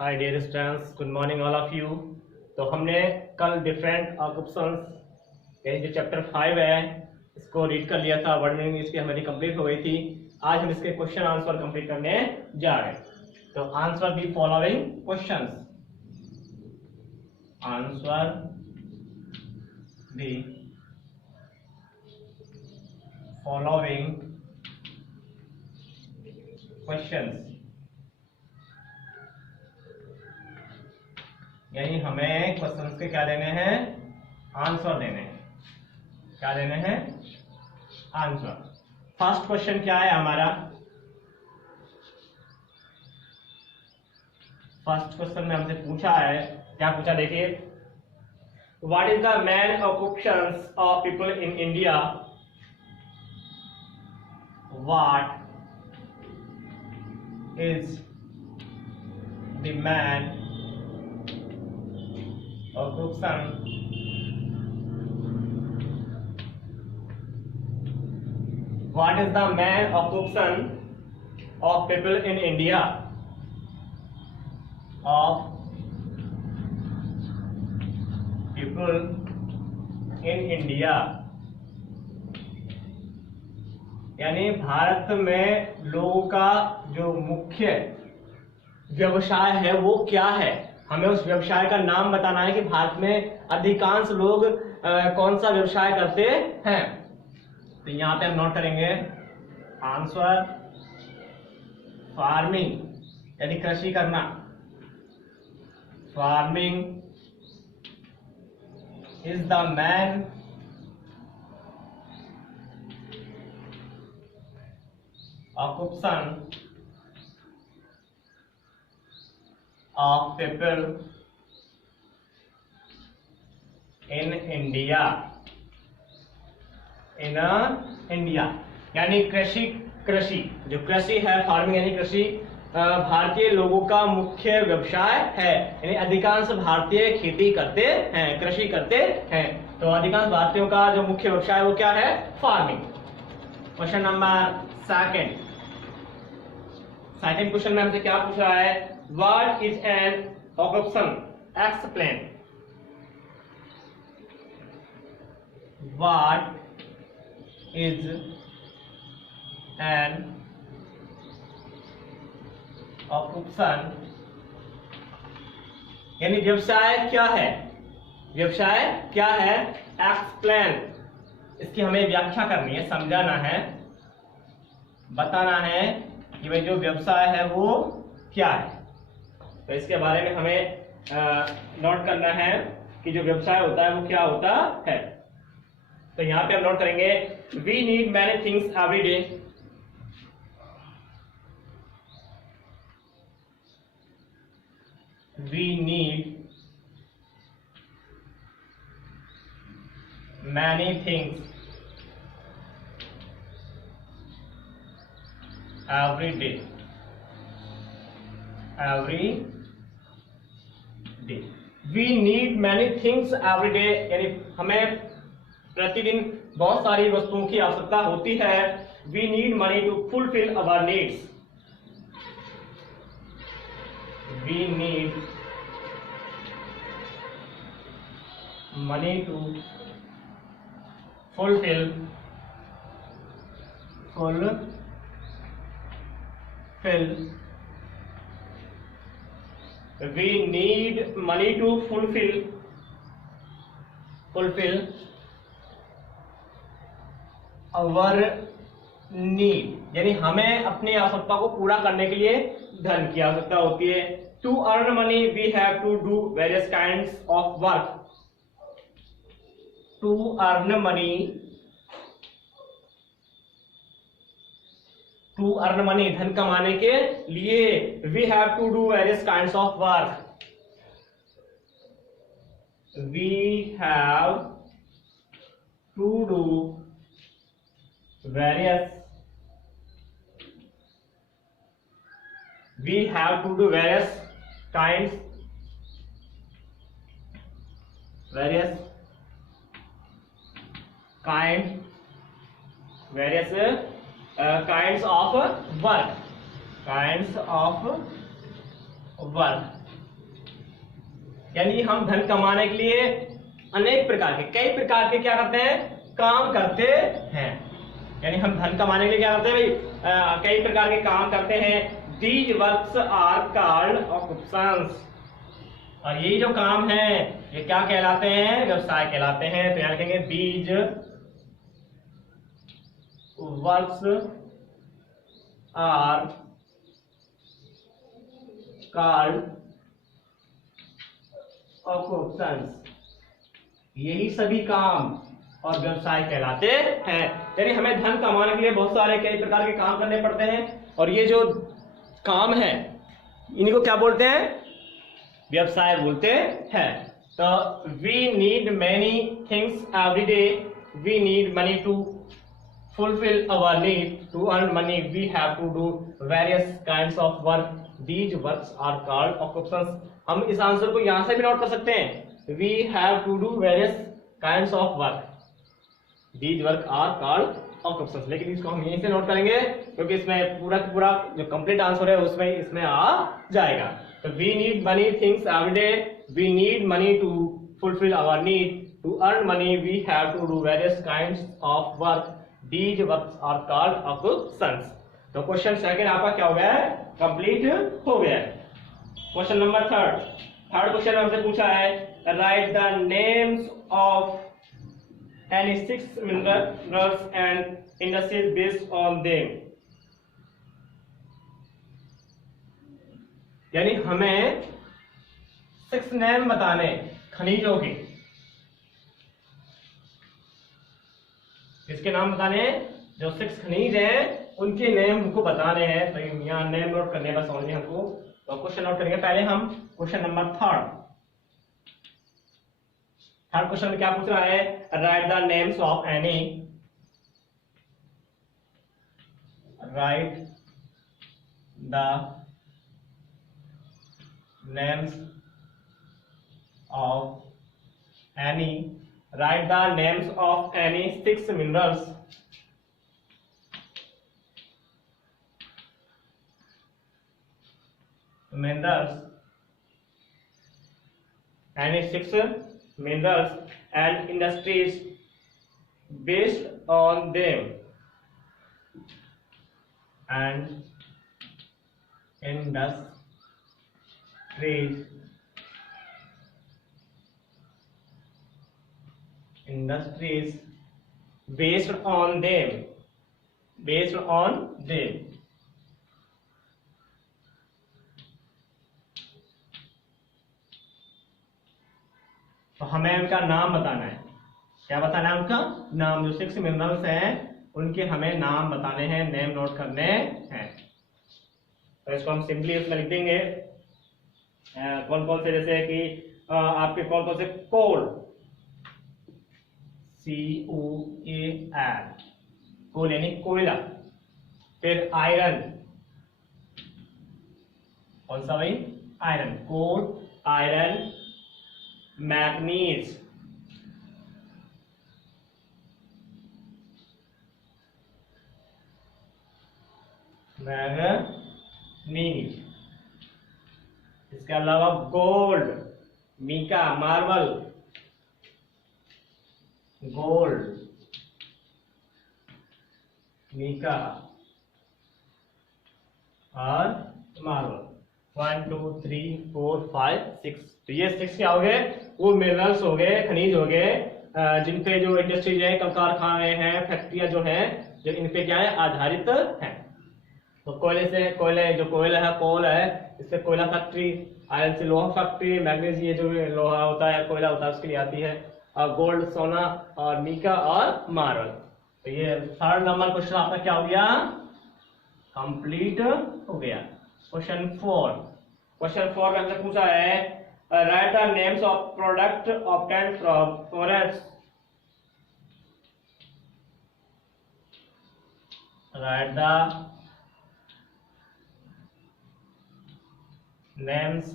Hi dear students, good morning all of you. तो हमने कल डिफरेंट ऑक्यूपेशंस यानी जो चैप्टर 5 है इसको रीड कर लिया था। वर्ड मीनिंग इसकी हमारी कंप्लीट हो गई थी। आज हम इसके क्वेश्चन आंसर कंप्लीट करने जा रहे हैं। तो answer the following questions. Answer the following questions, यानी हमें क्वेश्चंस के क्या देने हैं, आंसर देने हैं। क्या देने हैं? आंसर। फर्स्ट क्वेश्चन क्या है हमारा? फर्स्ट क्वेश्चन में हमसे पूछा है, क्या पूछा देखिए, what is the main occupations of people in India? What is the man occupation what is the main occupation of people in India? Of people in India, यानी भारत में लोगों का जो मुख्य व्यवसाय है वो क्या है। हमें उस व्यवसाय का नाम बताना है कि भारत में अधिकांश लोग कौन सा व्यवसाय करते हैं। तो यहां पे हम नोट करेंगे आंसर फार्मिंग यानी कृषि करना। Farming is the man occupation of people in India, यानी कृषि जो कृषि है, फार्मिंग यानी कृषि भारतीय लोगों का मुख्य व्यवसाय है। यानी अधिकांश भारतीय खेती करते हैं, कृषि करते हैं। तो अधिकांश भारतीयों का जो मुख्य व्यवसाय वो क्या है? Farming. Question number second question में हमसे क्या पूछ रहा है? What is an occupation? Explain. What is an occupation? यानी व्यवसाय क्या है? व्यवसाय क्या है? Explain. इसकी हमें व्याख्या करनी है, समझाना है, बताना है कि भाई जो व्यवसाय है वो क्या है। तो इसके बारे में हमें नोट करना है कि जो व्यवसाय होता है वो क्या होता है। तो यहां पे हम नोट करेंगे, we need many things every day. We need many things every day. every day. We need many things every day, यानी हमें प्रतिदिन बहुत सारी वस्तुओं की आवश्यकता होती है। We need money to fulfill our needs. We need money to fulfill We need money to fulfill our need, यानी हमें अपनी आवश्यकता को पूरा करने के लिए धन की आवश्यकता होती है। To earn money we have to do various kinds of work. To earn money, धन कमाने के लिए we have to do various kinds of work. We have to do various kinds of work. यानी हम धन कमाने के लिए अनेक प्रकार के, कई प्रकार के क्या करते हैं, काम करते हैं। यानी हम धन कमाने के लिए क्या करते हैं भाई, कई प्रकार के काम करते हैं। These works are called occupations. और यही जो काम है ये क्या कहलाते हैं, व्यवसाय कहलाते हैं। तो यहाँ लिखेंगे दीज वर्क्स आर कॉल्ड ऑक्युपेशंस। यही सभी काम और व्यवसाय कहलाते हैं। यानी हमें धन कमाने के लिए बहुत सारे कई प्रकार के काम करने पड़ते हैं, और ये जो काम है इन्हीं को क्या बोलते हैं, व्यवसाय बोलते हैं। तो we need many things every day, we need money to fulfill our need, to earn money we have to do various kinds of work, these works are called occupations। हम इस आंसर को यहां से भी नोट कर सकते हैं, we have to do various kinds of work, these work are called occupations। लेकिन इसको हम यहीं से नोट करेंगे क्योंकि इसमें पूरा जो कंप्लीट आंसर है उसमें इसमें आ जाएगा। तो we need many things every day, we need money to fulfill our need, to earn money we have to do various kinds of work, these works are called occupations। तो question second आपका क्या हो गया है, complete हो गया है। Question number third question हमसे पूछा है, right the names of any 6 minerals and industries based on them। यानी हमें 6 नेम बताने खनिजों के, इसके नाम बताने, जो 6 खनिज हैं उनके नेम हमको बताने हैं। तो यहाँ नेम नोट करने बस ओनली हमको। तो क्वेश्चन नोट करेंगे पहले हम क्वेश्चन नंबर थर्ड क्वेश्चन में क्या पूछ रहा है, right the names of any, right the names of any, write the names of any 6 minerals any 6 minerals and industries based on them, and industries based on them, तो हमें उनका नाम बताना है। क्या बताना है, उनका नाम। जो 6 मिनरल्स हैं उनके हमें नाम बताने हैं, नेम नोट करने हैं। तो इसको हम सिंपली इसमें लिख देंगे, कौन कौन से, जैसे कि आपके कौन कौन से, कोल, COAL, कोल यानी कोयला। फिर आयरन, कौन सा भाई, आयरन, कोल, आयरन, मैग्नीज, इसके अलावा gold, mica, marble, gold, mica और मार्बल। 1 2 3 4 5 6। तो ये 6 क्या हो गए, वो मिनरल्स हो गए, खनिज हो गए, जिन पे जो इंडस्ट्रीज है, कल कारखाने हैं, फैक्ट्रियां जो हैं, जो इन पे क्या है, आधारित हैं। तो कोयले से, जो कोयला है, कोल है, इससे कोयला फैक्ट्री, आयरन से लोहा फैक्ट्री, मैग्नीज ये जो लोहा होता है, कोयला होता है, उसके लिए आती है, और गोल्ड सोना, और मीका और मार्बल। तो ये थर्ड नंबर क्वेश्चन आपका क्या हो गया, कंप्लीट हो गया। क्वेश्चन 4 में हमसे पूछा है, right the names of product obtained from forest, right the names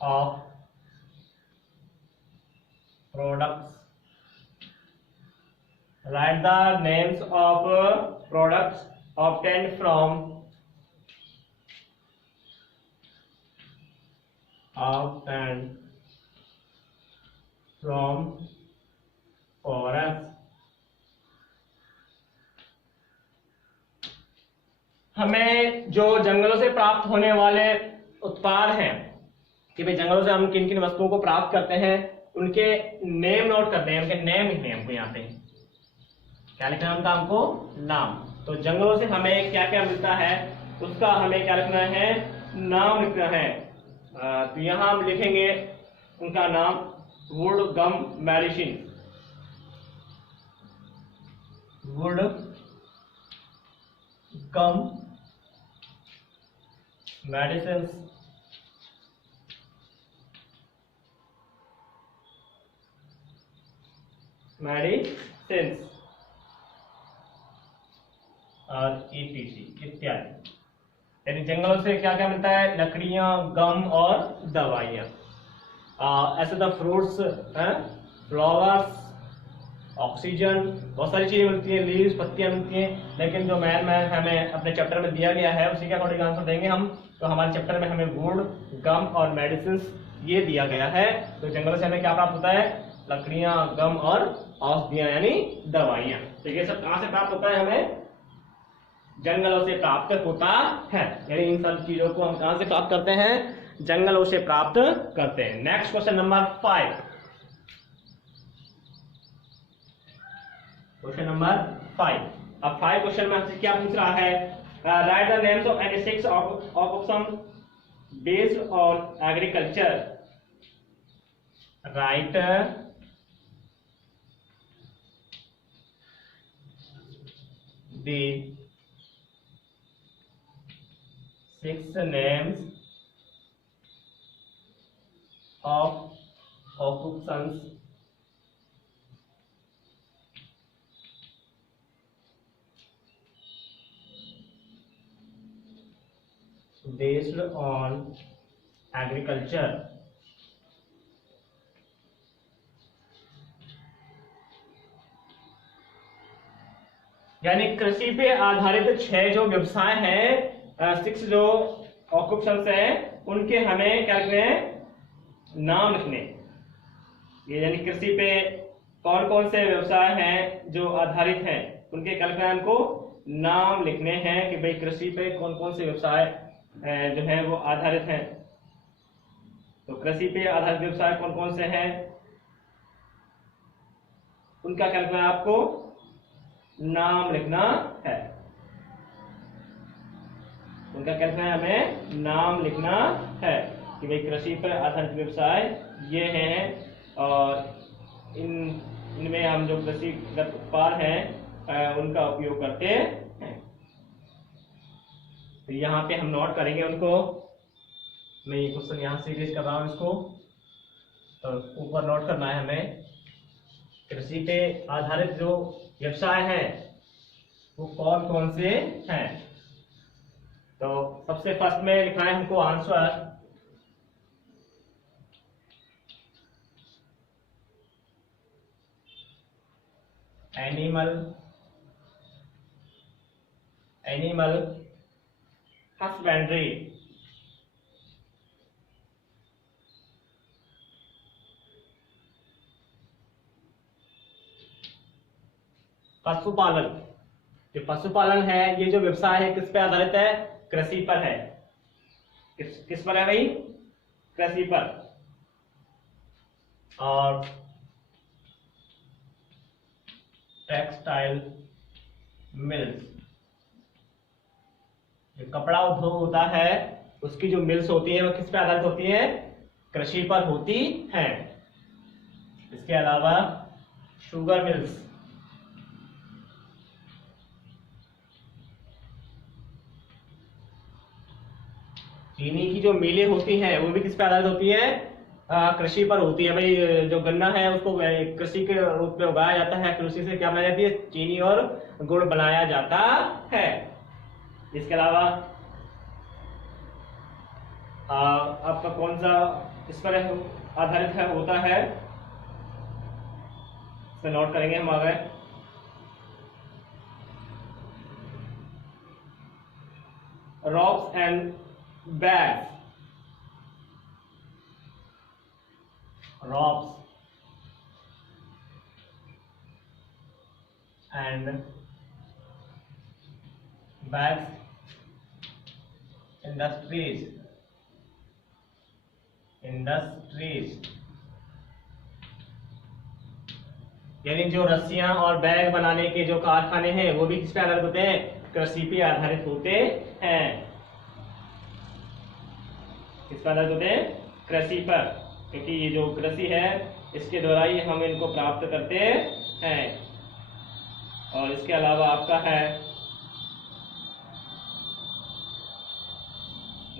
of products, write the names of products obtained from out and from forest. हमें जो जंगलों से प्राप्त होने वाले उत्पाद हैं कि भाई जंगलों से हम किन किन वस्तुओं को प्राप्त करते हैं, उनके नेम नोट करते हैं, उनके नेम लिखने हैं हमको। यहाँ पे क्या लिखना है उनका, हमको नाम। तो जंगलों से हमें क्या क्या मिलता है उसका हमें क्या लिखना है, नाम लिखना है। तो यहाँ हम लिखेंगे उनका नाम, wood gum medicine, wood gum medicine, medicine और ईटीसी इत्यादि। यानी जंगलों से क्या क्या मिलता है, लकड़ियां, गम और दवाइयां। ऐसे द फ्रूट्स, फ्लावर्स, ऑक्सीजन, बहुत सारी चीजें मिलती हैं, लीव्स, पत्तियां मिलती हैं। लेकिन जो मैन हमें अपने चैप्टर में दिया गया है उसी के अकॉर्डिंग आंसर देंगे हम। तो हमारे चैप्टर में हमें वुड, गम और मेडिसिन ये दिया गया है। तो जंगलों से हमें क्या प्राप्त होता है, लकड़ियां, गम और औषधियां यानी दवाइयां। तो ये सब कहां से प्राप्त होता है, हमें जंगलों से प्राप्त होता है। यानी इन सब चीजों को हम कहां से प्राप्त करते हैं, जंगलों से प्राप्त करते हैं। Next question number 5। Question number 5। अब 5 क्वेश्चन में हमसे क्या पूछ रहा है, right the names of any 6 occupation based on agriculture. Right the 6 names of occupations based on agriculture। यानी कृषि पे आधारित 6 जो व्यवसाय हैं, 6 जो ऑक्यूपेशंस हैं, उनके हमें क्या लिखने हैं, नाम लिखने। ये यानी कृषि पे कौन कौन से व्यवसाय हैं जो आधारित हैं, उनके क्या लिखना है, हमको नाम लिखने हैं कि भाई कृषि पे कौन कौन से व्यवसाय जो है वो आधारित हैं। तो कृषि पे आधारित व्यवसाय कौन कौन से हैं, उनका क्या लिखना है, आपको नाम लिखना है। उनका क्या लिखना है, हमें नाम लिखना है कि भाई कृषि पर आधारित व्यवसाय ये हैं और इनमें हम जो कृषिगत उत्पाद हैं उनका उपयोग करते हैं। तो यहाँ पे हम नोट करेंगे उनको। मैं ये क्वेश्चन यहाँ सीरीज कर रहा हूँ इसको, तो ऊपर नोट करना है हमें। कृषि पे आधारित जो व्यवसाय हैं वो कौन कौन से हैं। तो सबसे फर्स्ट में लिखना है हमको आंसर, एनिमल हस्बेंड्री। पशुपालन। जो पशुपालन है, ये जो व्यवसाय है किस पे आधारित है, कृषि पर है। किस पर है भाई, कृषि पर। और टेक्सटाइल मिल्स, जो कपड़ा उद्योग होता है उसकी जो मिल्स होती है वो किस पे आधारित होती है, कृषि पर होती है। इसके अलावा शुगर मिल्स, चीनी की जो मिलें होती हैं वो भी किस पे आधारित होती है, कृषि पर होती है। भाई जो गन्ना है उसको कृषि के रूप में उगाया जाता है, कृषि से क्या बनाई जाती है, चीनी और गुड़ बनाया जाता है। इसके अलावा आपका कौन सा इस पर आधारित है, होता है, इसे नोट करेंगे हम आगे। Rocks and bags, ropes and bags industries यानी जो रस्सियां और बैग बनाने के जो कारखाने हैं वो भी किस पे आधारित होते हैं? कृषि पे आधारित होते हैं। किस पर आधारित होते हैं? कृषि पर, क्योंकि ये जो कृषि है इसके द्वारा ही हम इनको प्राप्त करते हैं। और इसके अलावा आपका है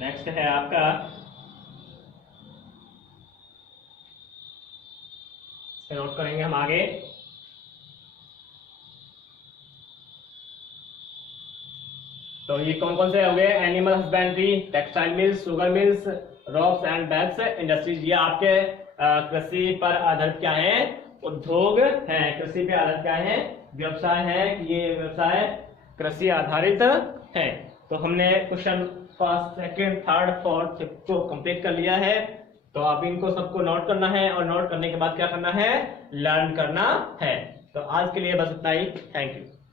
नेक्स्ट है आपका नोट करेंगे हम आगे। तो ये कौन कौन से हो गए? Animal husbandry, textile mills, sugar mills, rocks and bags industries. ये आपके कृषि पर आधारित क्या है? उद्योग है। कृषि पे आधारित क्या है? व्यवसाय है। ये व्यवसाय कृषि आधारित है। तो हमने question first, second, third, fourth, fifth को कंप्लीट कर लिया है। तो आप इनको सबको नोट करना है और नोट करने के बाद क्या करना है? लर्न करना है। तो आज के लिए बस इतना ही। Thank you.